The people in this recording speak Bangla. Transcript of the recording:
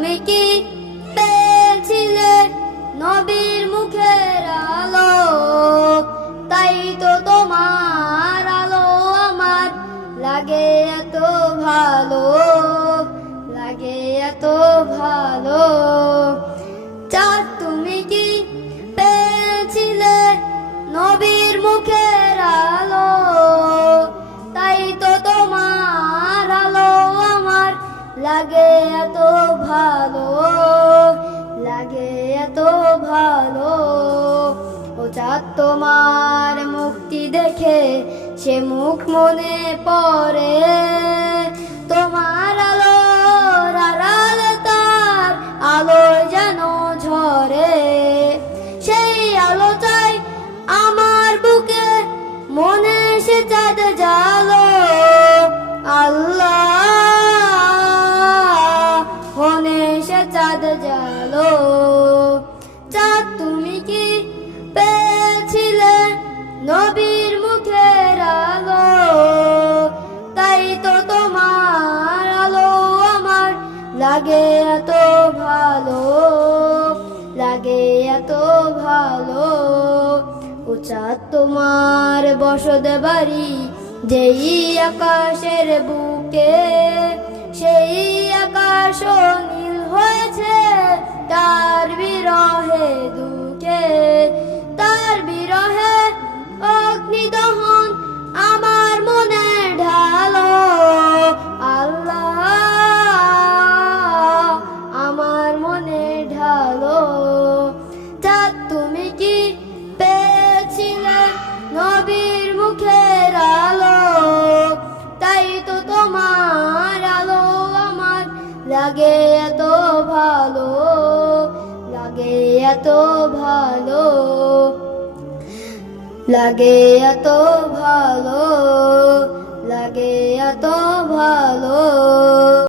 তুমি কি পেয়েছিলে নবীর মুখের আলো, তাই তো তোমার আলো আমার লাগে এত ভালো, লাগে এত ভালো। চাঁদ তুমি কি পেয়েছিলে নবীর মুখের আলো, তাই তো তোমার আলো আমার লাগে এত ভালো, লাগে এত ভালো। ও চাঁদ তোমার মুক্তি দেখে সে মুখ মনে পড়ে, তোমার আলোর আড়ালে তার আলো যেন ঝরে, সেই আলো চাই আমার বুকে মনে সে চাঁদ জালো। আল্লাহ মনে সে চাঁদ জালো। চাঁদ তুমি কি পেয়েছিলে নবীর মুখের আলো, তাই তো তোমার আলো আমার লাগে এত ভালো, লাগে এত ভালো। ও চাঁদ তোমার বসত বাড়ি যেই আকাশের বুকে, সেই আকাশ নীল হয়েছে তার বিরহে দুঃখে, তার বিরহে অগ্নিদহন আমার মনে ঢালো। আল্লাহ আমার মনে ঢালো। চাঁদ তুমি কি পেয়েছিলে নবীর মুখের আলো, তাই তো তোমার আলো আমার লাগে এত ভালো, লাগে এত ভালো, লাগে এত ভালো, লাগে এত